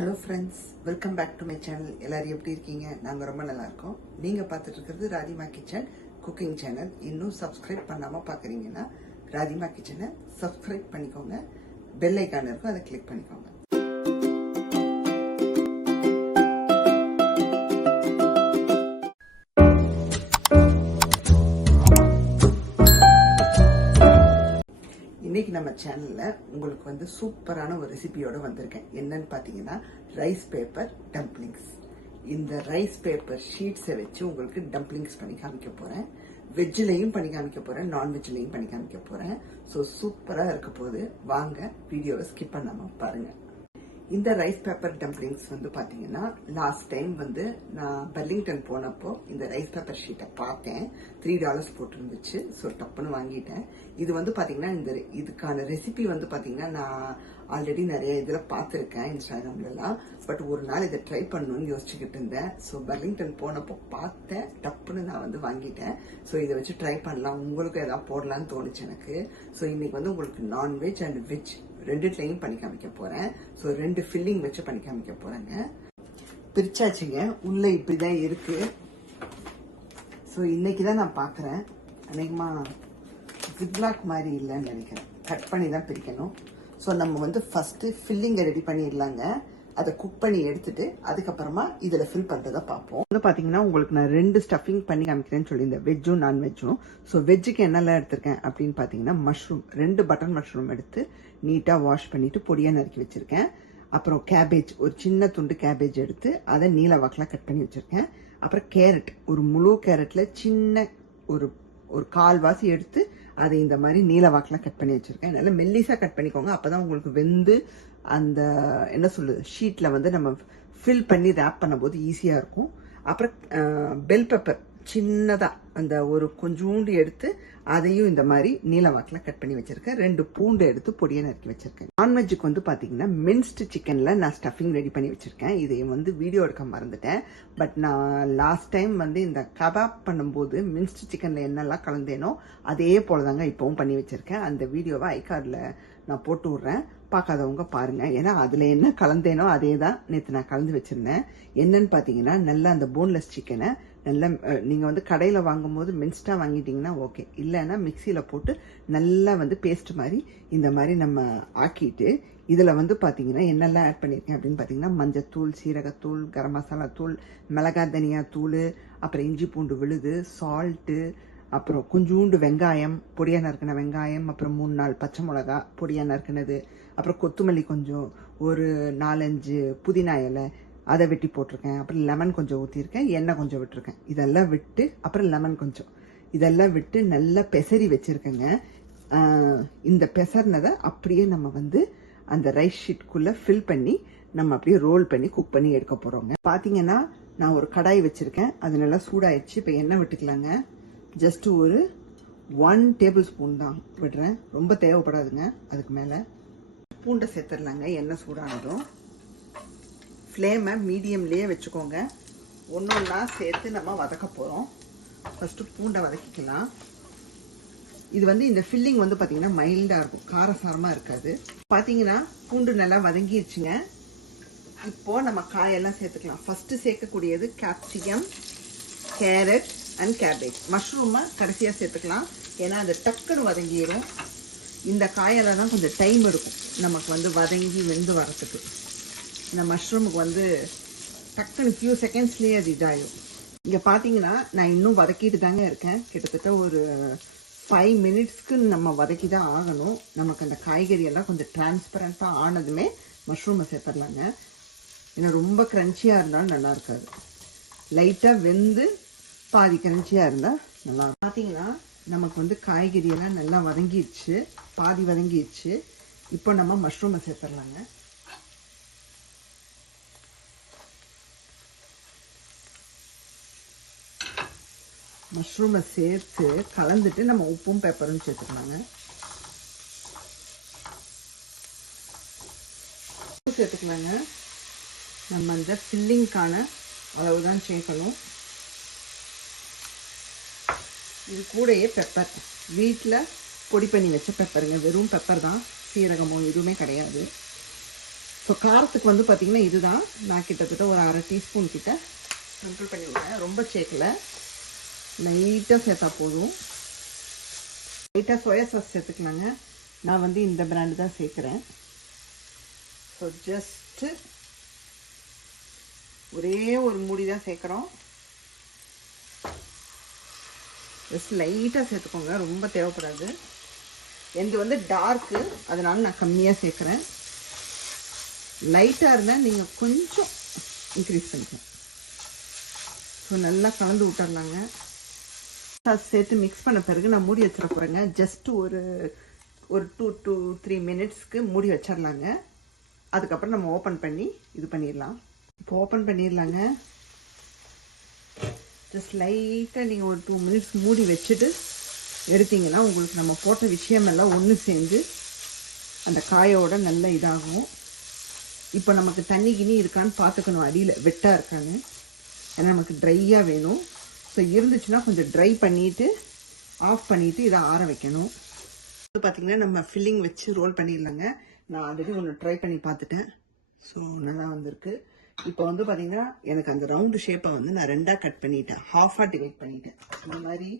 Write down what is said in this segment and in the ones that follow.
Hello friends, welcome back to my channel. எல்லாரும் எப்படி இருக்கீங்க? நாங்கள் ரொம்ப நல்லா இருக்கோம். நீங்கள் பார்த்துட்டு இருக்கிறது ராதிமா கிச்சன் குக்கிங் சேனல். இன்னும் சப்ஸ்கிரைப் பண்ணாமல் பார்க்குறீங்கன்னா ராதிமா கிச்சனை சப்ஸ்கிரைப் பண்ணிக்கோங்க. பெல் ஐக்கான் இருக்கும், அதை கிளிக் பண்ணிக்கோங்க. இன்னைக்கு நம்ம சேனல்ல உங்களுக்கு சூப்பரான ஒரு ரெசிபியோட வந்திருக்கேன். என்னன்னு பாத்தீங்கன்னா ரைஸ் பேப்பர் டம்ப்ளிங்ஸ். இந்த ரைஸ் பேப்பர் ஷீட்ஸை வச்சு உங்களுக்கு டம்ப்ளிங்ஸ் பண்ணி காமிக்க போறேன். வெஜ்ஜிலையும் பண்ணி காமிக்க போறேன், நான்வெஜ்லையும் பண்ணி காமிக்க போறேன். ஸோ சூப்பரா இருக்க போது. வாங்க வீடியோவை ஸ்கிப் பண்ணாம பாருங்க. இந்த ரைஸ் பேப்பர் டம்ப்ளிங்ஸ் பாத்தீங்கன்னா லாஸ்ட் டைம் நான் பெர்லிங்டன் போனப்போ இந்த ரைஸ் பேப்பர் ஷீட்டை பார்த்தேன். $3 போட்டுருந்துச்சு. ஸோ டப்புன்னு வாங்கிட்டேன். இது பாத்தீங்கன்னா இதுக்கான ரெசிபி பாத்தீங்கன்னா நான் ஆல்ரெடி நிறைய இதுல பார்த்துருக்கேன் இன்ஸ்டாகிராம்லாம். பட் ஒரு நாள் இதை ட்ரை பண்ணணும்னு யோசிச்சுக்கிட்டு இருந்தேன். ஸோ பெர்லிங்டன் போனப்போ பார்த்தேன், டப்புன்னு நான் வாங்கிட்டேன். ஸோ இதை வச்சு ட்ரை பண்ணலாம், உங்களுக்கு ஏதாவது போடலான்னு தோணுச்சு எனக்கு. ஸோ இன்னைக்கு உங்களுக்கு நான்வெஜ் அண்ட் வெஜ் ரெண்டுலையும் பண்ணி காமிக்க போறேன். ஸோ 2 ஃபில்லிங் வச்சு பண்ணி காமிக்க போறேங்க. பிரிச்சாச்சுங்க. உள்ள இப்படிதான் இருக்கு. ஸோ இன்னைக்கு தான் நான் பாக்குறேன். அநேகமா ஜிப்லாக் மாதிரி இல்லைன்னு நினைக்கிறேன். கட் பண்ணி தான் பிரிக்கணும். ஸோ நம்ம ஃபர்ஸ்ட் ஃபில்லிங்கை ரெடி பண்ணிடலாங்க. அதை குக் பண்ணி எடுத்துட்டு அதுக்கப்புறமா இதுல ஃபில் பண்றதை பார்ப்போம். பாத்தீங்கன்னா உங்களுக்கு நான் 2 ஸ்டஃபிங் பண்ணி காமிக்கிறேன்னு சொல்லியிருந்தேன், வெஜ்ஜும் நான்வெஜ்ஜும். ஸோ வெஜ்ஜுக்கு என்னெல்லாம் எடுத்திருக்கேன் அப்படின்னு பாத்தீங்கன்னா மஷ்ரூம் 2 பட்டன் மஷ்ரூம் எடுத்து நீட்டா வாஷ் பண்ணிட்டு பொடியா நறுக்கி வச்சிருக்கேன். அப்புறம் கேபேஜ், ஒரு சின்ன துண்டு கேபேஜ் எடுத்து அதை நீல வாக்கில் கட் பண்ணி வச்சிருக்கேன். அப்புறம் கேரட், ஒரு முழு கேரட்ல சின்ன ஒரு கால்வாசி எடுத்து அதை இந்த மாதிரி நீல வாக்கில் கட் பண்ணி வச்சிருக்கேன். நல்லா மெல்லிசா கட் பண்ணிக்கோங்க, அப்பதான் உங்களுக்கு வெந்து அந்த என்ன சொல்லுது ஷீட்ல நம்ம ஃபில் பண்ணி ரேப் பண்ணும் போது ஈஸியா இருக்கும். அப்புறம் பெல் பெப்பர் சின்னதா அந்த ஒரு கொஞ்சோண்டு எடுத்து அதையும் இந்த மாதிரி நீல வாக்கில் கட் பண்ணி வச்சிருக்கேன். 2 பூண்டு எடுத்து பொடியை நறுக்கி வச்சிருக்கேன். நான்வெஜ்ஜுக்கு பாத்தீங்கன்னா மின்ஸ்டு சிக்கன்ல நான் ஸ்டஃபிங் ரெடி பண்ணி வச்சிருக்கேன். இதையும் வீடியோ எடுக்க மறந்துட்டேன். பட் நான் லாஸ்ட் டைம் இந்த கபாப் பண்ணும்போது மின்ஸ்டு சிக்கன்ல என்னெல்லாம் கலந்தேனோ அதே போலதாங்க இப்பவும் பண்ணி வச்சிருக்கேன். அந்த வீடியோவை ஐகார்ட்ல நான் போட்டு விடுறேன், பார்க்காதவங்க பாருங்க. ஏன்னா அதுல என்ன கலந்தேனோ அதே தான் நேற்று நான் கலந்து வச்சிருந்தேன். என்னன்னு பாத்தீங்கன்னா நல்லா அந்த போன்லெஸ் சிக்கனை நல்லா நீங்க கடையில வாங்கும் போது மின்ஸ்டா வாங்கிட்டீங்கன்னா ஓகே, இல்லைன்னா மிக்சியில போட்டு நல்லா பேஸ்ட் மாதிரி இந்த மாதிரி நம்ம ஆக்கிட்டு இதுல பாத்தீங்கன்னா என்னெல்லாம் ஆட் பண்ணிருக்கேன் அப்படின்னு பாத்தீங்கன்னா மஞ்சத்தூள், சீரகத்தூள், கரம் மசாலா தூள், மிளகா தனியா தூள், அப்புறம் இஞ்சி பூண்டு விழுது, சால்ட்டு, அப்புறம் கொஞ்சோண்டு வெங்காயம், பொடியா நறுக்கின வெங்காயம், அப்புறம் 3-4 பச்சை மிளகா பொடியா நறுக்கினது, அப்புறம் கொத்தமல்லி கொஞ்சம், ஒரு 4-5 புதினா இலை அதை வெட்டி போட்டிருக்கேன். அப்புறம் லெமன் கொஞ்சம் ஊற்றிருக்கேன், எண்ணெய் கொஞ்சம் விட்டுருக்கேன். இதெல்லாம் விட்டு அப்புறம் லெமன் கொஞ்சம் இதெல்லாம் விட்டு நல்லா பெசரி வச்சிருக்கேங்க. இந்த பெசர்னதை அப்படியே நம்ம அந்த ரைஸ் ஷீட்குள்ள ஃபில் பண்ணி நம்ம அப்படியே ரோல் பண்ணி குக் பண்ணி எடுக்க போறோங்க. பாத்தீங்கன்னா நான் ஒரு கடாய் வச்சிருக்கேன், அது நல்லா சூடாயிடுச்சு. இப்போ எண்ணெய் விட்டுக்கலாங்க. ஜஸ்ட் ஒரு 1 டேபிள் ஸ்பூன் தான் விடுறேன், ரொம்ப தேவைப்படாதுங்க. அதுக்கு மேல பூண்டை சேர்த்துடலாங்க. எண்ணெய் சூடானதும் ஃப்ளேமை மீடியம்லேயே வச்சுக்கோங்க. ஒன்றா சேர்த்து நம்ம வதக்க போகிறோம். ஃபர்ஸ்ட் பூண்டை வதக்கிக்கலாம். இது இந்த ஃபில்லிங் பார்த்தீங்கன்னா மைல்டாக இருக்கும், காரசாரமாக இருக்காது. பார்த்தீங்கன்னா பூண்டு நல்லா வதங்கிடுச்சுங்க. இப்போ நம்ம காயெல்லாம் சேர்த்துக்கலாம். ஃபர்ஸ்ட் சேர்க்கக்கூடியது கேப்சிகம், கேரட் அண்ட் கேபேஜ். மஷ்ரூமை கடைசியாக சேர்த்துக்கலாம், ஏன்னா அது டக்குன்னு வதங்கிடும். இந்த காயெல்லாம் தான் கொஞ்சம் டைம் எடுக்கும் நமக்கு வதங்கி வெந்து வரத்துக்கு. இந்த மஷ்ரூமுக்கு டக்குன்னு ஃபியூ செகண்ட்ஸ்லேயே அது இதாகிடும். இங்கே பார்த்தீங்கன்னா நான் இன்னும் வதக்கிட்டு தாங்க இருக்கேன். கிட்டத்தட்ட ஒரு 5 மினிட்ஸ்க்கு நம்ம வதக்கி தான் ஆகணும். நமக்கு அந்த காய்கறி எல்லாம் கொஞ்சம் டிரான்ஸ்பரண்டாக ஆனதுமே மஷ்ரூமை சேர்த்துடலாங்க. ஏன்னா ரொம்ப கிரன்ச்சியாக இருந்தாலும் நல்லா இருக்காது. லைட்டாக வெந்து பாதி கிரன்ச்சியாக இருந்தால் நல்லா இருக்கும். பார்த்தீங்கன்னா நமக்கு காய்கறி எல்லாம் நல்லா வதங்கிடுச்சு, பாதி வதங்கிடுச்சு. இப்போ நம்ம மஷ்ரூமை சேர்த்துடலாங்க. மஷ்ரூமை சேர்த்து கலந்துட்டு நம்ம உப்பும் பெப்பரும் சேர்த்துக்கலாங்க. சேர்த்துக்கலாங்க. நம்ம அந்த ஃபில்லிங்கான அளவுதான் சேர்க்கணும். இது கூடயே பெப்பர், வீட்டில் பொடி பண்ணி வச்ச பெப்பருங்க, வெறும் பெப்பர் தான், சீரகமோ எதுவுமே கிடையாது. ஸோ காரத்துக்கு வந்து பார்த்திங்கன்னா இதுதான். நான் கிட்டத்தட்ட ஒரு 1/2 டீஸ்பூன் கிட்ட ஸ்ப்ரிங்கிள் பண்ணி விடுறேன். ரொம்ப சேர்க்கல, லைட்டாக சேர்த்தா போதும். லைட்டாக சோயா சாஸ் சேர்த்துக்கலாங்க. நான் வந்து இந்த பிராண்டு தான் சேர்க்குறேன். ஸோ ஜஸ்ட்டு ஒரே ஒரு மூடி தான் சேர்க்குறோம். ஜஸ்ட் லைட்டாக சேர்த்துக்கோங்க, ரொம்ப தேவைப்படாது. எனக்கு வந்து டார்க்கு, அதனால நான் கம்மியாக சேர்க்குறேன். லைட்டாக இருந்தால் நீங்கள் கொஞ்சம் இன்க்ரீஸ் பண்ணிக்கலாம். ஸோ நல்லா கலந்து விட்டுறலாங்க. சேர்த்து மிக்ஸ் பண்ண பிறகு நான் மூடி வச்சிட போகிறேங்க. ஜஸ்ட் ஒரு 2 to 3 மினிட்ஸ்க்கு மூடி வச்சிடலாங்க. அதுக்கப்புறம் நம்ம ஓப்பன் பண்ணி இது பண்ணிடலாம். இப்போ ஓப்பன் பண்ணிடலாங்க. ஜஸ்ட் லைட்டாக நீங்கள் ஒரு 2 மினிட்ஸ் மூடி வச்சுட்டு எடுத்தீங்கன்னா உங்களுக்கு நம்ம போட்ட விஷயமெல்லாம் ஒன்று சேர்ந்து அந்த காயோட நல்ல இதாகும். இப்போ நமக்கு தண்ணி கிண்ணி இருக்கான்னு பார்த்துக்கணும், அடியில் வெட்டாக இருக்கான்னு. ஏன்னா நமக்கு ட்ரையாக வேணும். ஸோ இருந்துச்சுன்னா கொஞ்சம் ட்ரை பண்ணிவிட்டு ஆஃப் பண்ணிவிட்டு இதை ஆற வைக்கணும். இது பார்த்திங்கன்னா நம்ம ஃபில்லிங் வச்சு ரோல் பண்ணிடலாங்க. நான் ஆல்ரெடி ஒன்று ட்ரை பண்ணி பார்த்துட்டேன். ஸோ நல்லா வந்திருக்கு. இப்போ வந்து பார்த்திங்கன்னா எனக்கு அந்த ரவுண்டு ஷேப்பை வந்து நான் 2ஆக கட் பண்ணிட்டேன், ஹாஃபாக டிவைட் பண்ணிட்டேன். இந்த மாதிரி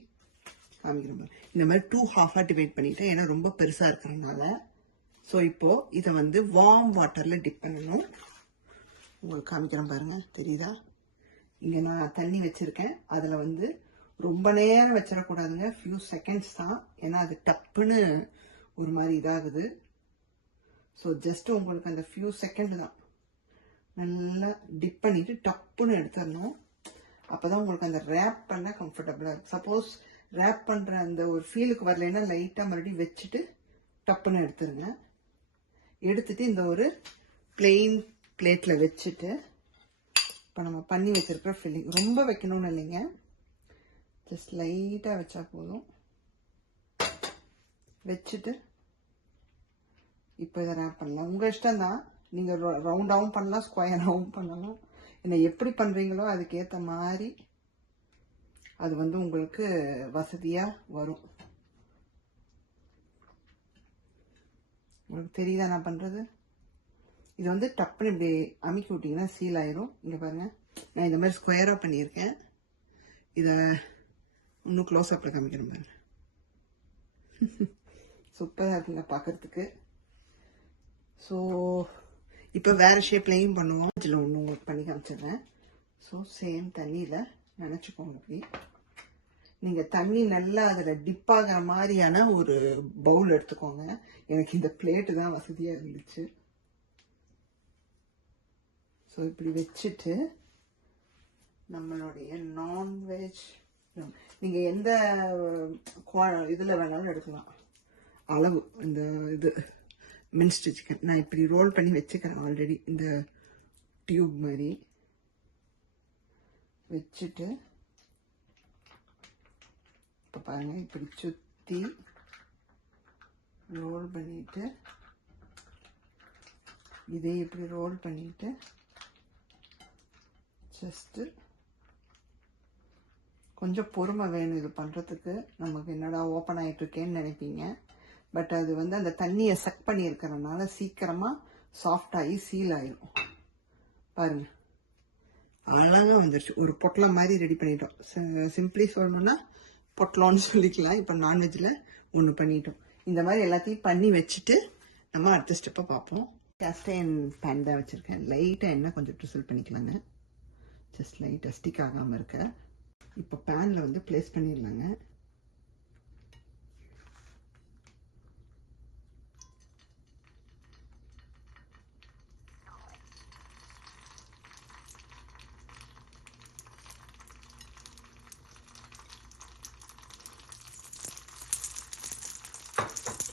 காமிக்கிறேன், இந்த மாதிரி 2 ஹாஃபாக டிவைட் பண்ணிட்டேன், ஏன்னா ரொம்ப பெருசாக இருக்கிறதுனால. ஸோ இப்போது இதை வந்து வார்ம் வாட்டரில் டிப் பண்ணணும். உங்களுக்கு காமிக்கிறேன் பாருங்கள், தெரியுதா? இங்கே நான் தண்ணி வச்சுருக்கேன். அதில் வந்து ரொம்ப நேரம் வச்சிடக்கூடாதுங்க, ஃபியூ செகண்ட்ஸ் தான். ஏன்னா அது டப்புன்னு ஒரு மாதிரி இதாகுது. ஸோ ஜஸ்ட்டு உங்களுக்கு அந்த ஃபியூ செகண்ட் தான். நல்லா டிப் பண்ணிவிட்டு டப்புன்னு எடுத்துடணும். அப்போ தான் உங்களுக்கு அந்த ரேப் பண்ண கம்ஃபர்டபுளாக இருக்கும். சப்போஸ் ரேப் பண்ணுற அந்த ஒரு ஃபீலுக்கு வரலைன்னா லைட்டாக மறுபடியும் வச்சுட்டு டப்புன்னு எடுத்துருங்க. எடுத்துட்டு இந்த ஒரு பிளெயின் பிளேட்டில் வச்சுட்டு இப்போ நம்ம பண்ணி வச்சுருக்கிற ஃபில்லிங் ரொம்ப வைக்கணும்னு இல்லைங்க, ஜஸ்ட் லைட்டாக வச்சா போதும். வச்சுட்டு இப்போ இதை ரேப் பண்ணலாம். உங்கள் இஷ்டம் தான், நீங்கள் ரவுண்டாகவும் பண்ணலாம், ஸ்கொயராகவும் பண்ணலாம். என்ன எப்படி பண்ணுறீங்களோ அதுக்கேற்ற மாதிரி அது வந்து உங்களுக்கு வசதியாக வரும். உங்களுக்கு தெரியுதா நான் பண்ணுறது? இது வந்து டப்புன்னு இப்படி அமுக்கி விட்டிங்கன்னா சீல் ஆயிரும். இங்கே பாருங்கள், நான் இந்த மாதிரி ஸ்கொயராக பண்ணியிருக்கேன். இதை இன்னும் க்ளோஸ்அப்பில் காமிக்கிறேன் பாருங்க. சூப்பராக இருக்குங்க பார்க்குறதுக்கு. ஸோ இப்போ வேறு ஷேப்லையும் பண்ணுவோம். இதில் ஒன்று உங்களுக்கு பண்ணி காமிச்சிடுறேன். ஸோ சேம் தண்ணியில் நினச்சிக்கோங்க. அப்படி நீங்கள் தண்ணி நல்லா அதில் டிப் ஆகிற மாதிரியான ஒரு பவுல் எடுத்துக்கோங்க. எனக்கு இந்த பிளேட்டு தான் வசதியாக இருந்துச்சு. ஸோ இப்படி வச்சுட்டு நம்மளுடைய நான்வெஜ் நீங்கள் எந்த இதில் வேணாலும் எடுக்கலாம். அளவு இந்த இது மின்ஸ்டு சிக்கன் நான் இப்படி ரோல் பண்ணி வச்சுக்கிறேன் ஆல்ரெடி. இந்த டியூப் மாதிரி வச்சுட்டு இப்போ பாருங்கள், இப்படி சுற்றி ரோல் பண்ணிவிட்டு இதே இப்படி ரோல் பண்ணிவிட்டு ஜஸ்ட்டு கொஞ்சம் பொறுமை வேணும் இது பண்ணுறதுக்கு. நமக்கு என்னடா ஓப்பன் ஆகிட்டுருக்கேன்னு நினைப்பீங்க. பட் அது வந்து அந்த தண்ணியை சக் பண்ணியிருக்கிறதுனால சீக்கிரமாக சாஃப்டாகி சீல் ஆயிடும். பாருங்கள், அழகாக வந்துடுச்சு. ஒரு பொட்டலம் மாதிரி ரெடி பண்ணிட்டோம். சிம்பிளி சொல்லணும்னா பொட்டலம்னு சொல்லிக்கலாம். இப்போ நான்வெஜ்ஜில் ஒன்று பண்ணிட்டோம். இந்த மாதிரி எல்லாத்தையும் பண்ணி வச்சுட்டு நம்ம அடுத்த ஸ்டெப்பை பார்ப்போம். கேஸ்டைன் பேன் தான் வச்சுருக்கேன். லைட்டாக எண்ணெய் கொஞ்சம் ட்ரிசல் பண்ணிக்கலாங்க, ஜஸ்ட் லைட்டாக ஸ்டிக் ஆகாமல் இருக்க. இப்போ பேனில் வந்து ப்ளேஸ் பண்ணிடலாங்க.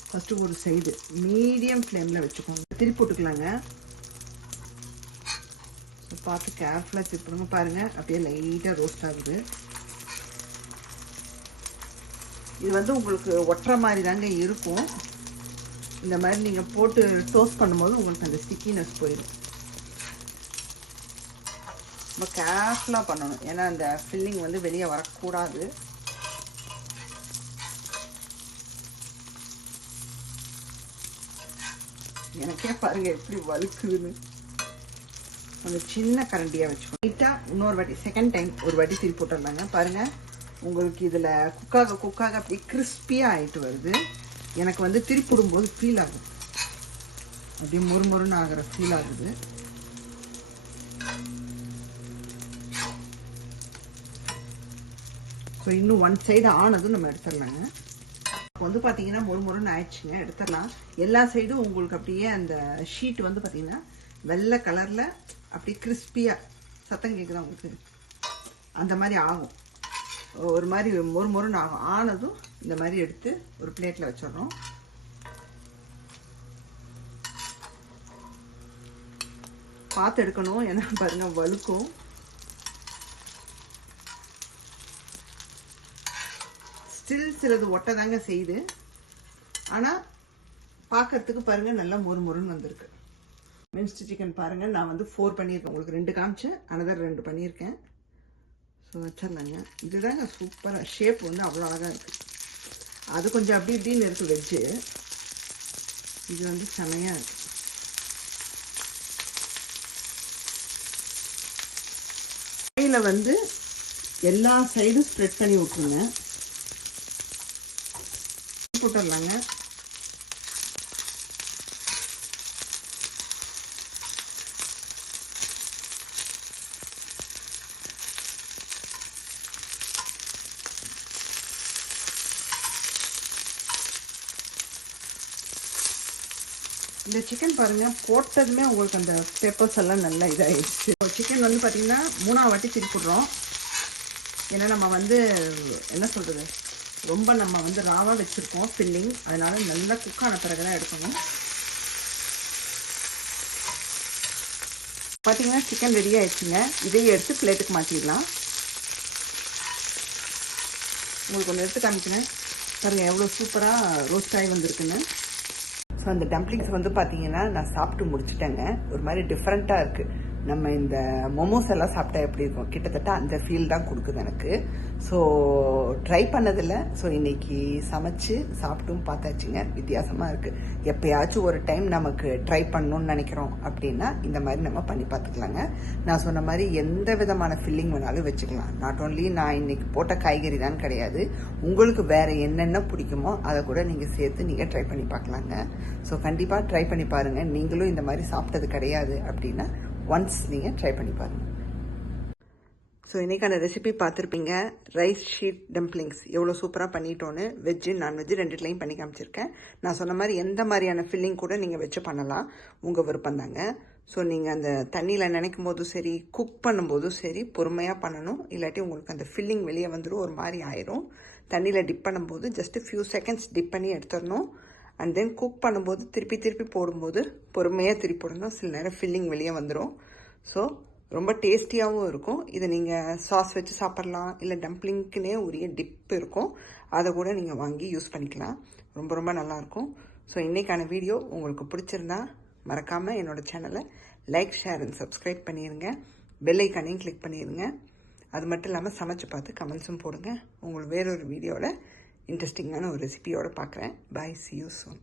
ஃபஸ்ட்டு ஒரு சைடு மீடியம் ஃப்ளேமில் வச்சுக்கோங்க. திருப்பி போட்டுக்கலாங்க. ஸோ பார்த்து கேர்ஃபுல்லாக திருப்பிடுங்க. பாருங்கள், அப்படியே லைட்டாக ரோஸ்ட் ஆகுது. இது வந்து உங்களுக்கு ஒட்டுற மாதிரி தாங்க இருக்கும். இந்த மாதிரி நீங்கள் போட்டு டோஸ்ட் பண்ணும்போது உங்களுக்கு அந்த ஸ்டிக்கினஸ் போயிடும். ரொம்ப கேர்ஃபுல்லாக பண்ணணும், ஏன்னா அந்த ஃபில்லிங் வந்து வெளியே வரக்கூடாது. எனக்கு எனக்கே பாருங்க எப்படி வலுக்குதுன்னு. அந்த சின்ன கரண்டியாக வச்சுக்கணும். நீட்டாக இன்னொரு வாட்டி செகண்ட் டைம் ஒரு வாட்டி திருப்பி போட்டுடலாங்க. பாருங்கள் உங்களுக்கு இதில் குக்காக அப்படி கிறிஸ்பியாக ஆகிட்டு வருது. எனக்கு வந்து திருப்பிடும்போது ஃபீல் ஆகுது, அப்படி மொறுமொறுன்னு ஆகிற ஃபீல் ஆகுது. ஸோ இன்னும் ஒன் சைடு ஆனதும் நம்ம எடுத்துடலாங்க. இப்போ வந்து பார்த்தீங்கன்னா மொறுமொறுன்னு ஆயிடுச்சுங்க, எடுத்துடலாம். எல்லா சைடும் உங்களுக்கு அப்படியே அந்த ஷீட் வந்து பார்த்தீங்கன்னா வெள்ளை கலரில் அப்படி கிறிஸ்பியாக, சத்தம் கேட்குதா உங்களுக்கு, அந்த மாதிரி ஆகும். ஒரு மாதிரி மொறுமொறுன்னு ஆகும். ஆனதும் இந்த மாதிரி எடுத்து ஒரு பிளேட்டில் வச்சிடறோம். பார்த்து எடுக்கணும், ஏன்னா பாருங்க வலுக்கும். ஸ்டில் சிலது ஒட்ட தாங்க செய்யுது, ஆனால் பார்க்கறதுக்கு பாருங்க நல்லா மொறுமொறுன்னு வந்திருக்கு. மின்ஸ்டு சிக்கன் பாருங்கள், நான் வந்து 4 பண்ணியிருக்கேன். உங்களுக்கு 2 காமிச்சேன், அனதர் 2 பண்ணியிருக்கேன். ஸோ வச்சிடலாங்க. இதுதாங்க சூப்பராக, ஷேப் வந்து அவ்வளோ அழகாக இருக்குது. அது கொஞ்சம் அப்படி இப்படின்னு இருக்குது வெஜ்ஜு, இது வந்து செமையாக இருக்குது. கையில் வந்து எல்லா சைடும் ஸ்ப்ரெட் பண்ணி விட்டுருங்க, போட்டுடலாங்க. இந்த சிக்கன் பாருங்கள் போட்டதுமே உங்களுக்கு அந்த பெப்பர்ஸ் எல்லாம் நல்லா இதாகிடுச்சு. சிக்கன் வந்து பார்த்திங்கன்னா 3ஆவது வாட்டி திருப்பிடுறோம். ஏன்னா நம்ம வந்து என்ன சொல்கிறது, ரொம்ப நம்ம வந்து ராவாக வச்சுருக்கோம் ஃபில்லிங், அதனால் நல்லா குக் ஆன பிறகு தான் எடுக்கணும். பார்த்திங்கன்னா சிக்கன் ரெடி ஆகிடுச்சுங்க. இதையும் எடுத்து பிளேட்டுக்கு மாற்றிடலாம். உங்களுக்கு ஒன்று எடுத்து காமிக்கிறேன் பாருங்கள், எவ்வளோ சூப்பராக ரோஸ்ட் ஆகி வந்திருக்குன்னு. ஸோ அந்த டம்ப்ளிங்ஸ் வந்து பார்த்தீங்கன்னா நான் சாப்பிட்டு முடிச்சுட்டேங்க. ஒரு மாதிரி டிஃப்ரெண்ட்டாக இருக்குது. நம்ம இந்த மோமோஸ் எல்லாம் சாப்பிட்டா எப்படி இருக்கும், கிட்டத்தட்ட அந்த ஃபீல் தான் கொடுக்குது எனக்கு. ஸோ ட்ரை பண்ணதில்லை. ஸோ இன்னைக்கு சமைச்சு சாப்பிட்டும் பார்த்தாச்சுங்க, வித்தியாசமாக இருக்குது. எப்போயாச்சும் ஒரு டைம் நமக்கு ட்ரை பண்ணணும்னு நினைக்கிறோம் அப்படின்னா இந்த மாதிரி நம்ம பண்ணி பார்த்துக்கலாங்க. நான் சொன்ன மாதிரி எந்த விதமான ஃபில்லிங் வேணாலும் வச்சுக்கலாம். நாட் ஓன்லி நான் இன்னைக்கு போட்ட காய்கறி தான் கிடையாது, உங்களுக்கு வேறு என்னென்ன பிடிக்குமோ அதை கூட நீங்கள் சேர்த்து நீங்கள் ட்ரை பண்ணி பார்க்கலாங்க. ஸோ கண்டிப்பாக ட்ரை பண்ணி பாருங்கள். நீங்களும் இந்த மாதிரி சாப்பிட்டது கிடையாது அப்படின்னா ஒன்ஸ் நீங்கள் ட்ரை பண்ணி பாருங்கள். ஸோ இன்றைக்கான ரெசிபி பார்த்துருப்பீங்க. ரைஸ் ஷீட் டம்ப்ளிங்ஸ் எவ்வளோ சூப்பராக பண்ணிட்டோன்னு வெஜ்ஜு நான்வெஜ்ஜு ரெண்டுலேயும் பண்ணி காமிச்சிருக்கேன். நான் சொன்ன மாதிரி எந்த மாதிரியான ஃபில்லிங் கூட நீங்கள் வச்சு பண்ணலாம், உங்கள் விருப்பம் தாங்க. ஸோ நீங்கள் அந்த தண்ணியில் நினைக்கும் போதும் சரி, குக் பண்ணும்போதும் சரி பொறுமையாக பண்ணணும். இல்லாட்டி உங்களுக்கு அந்த ஃபில்லிங் வெளியே வந்துடும், ஒரு மாதிரி ஆயிரும். தண்ணியில் டிப் பண்ணும்போது ஜஸ்ட் ஃபியூ செகண்ட்ஸ் டிப் பண்ணி எடுத்துடணும். அண்ட் தென் குக் பண்ணும்போது திருப்பி போடும்போது பொறுமையாக திருப்பி போடணும். சில நேரம் ஃபில்லிங் வெளியே வந்துடும். ஸோ ரொம்ப டேஸ்டியாகவும் இருக்கும். இதை நீங்கள் சாஸ் வச்சு சாப்பிட்லாம், இல்லை டம்ப்ளிங்க்குனே உரிய டிப் இருக்கும், அதை கூட நீங்கள் வாங்கி யூஸ் பண்ணிக்கலாம். ரொம்ப ரொம்ப நல்லாயிருக்கும். ஸோ இன்றைக்கான வீடியோ உங்களுக்கு பிடிச்சிருந்தா மறக்காமல் என்னோடய சேனலை லைக், ஷேர் அண்ட் சப்ஸ்கிரைப் பண்ணிடுங்க. பெல் ஐக்கானையும் கிளிக் பண்ணிடுங்க. அது மட்டும் இல்லாமல் சமைச்சு பார்த்து கமெண்ட்ஸும் போடுங்க. உங்களுக்கு வேறொரு வீடியோவில் இன்ட்ரெஸ்டிங்கான ஒரு ரெசிபியோடு பார்க்குறேன். பாய், see you soon.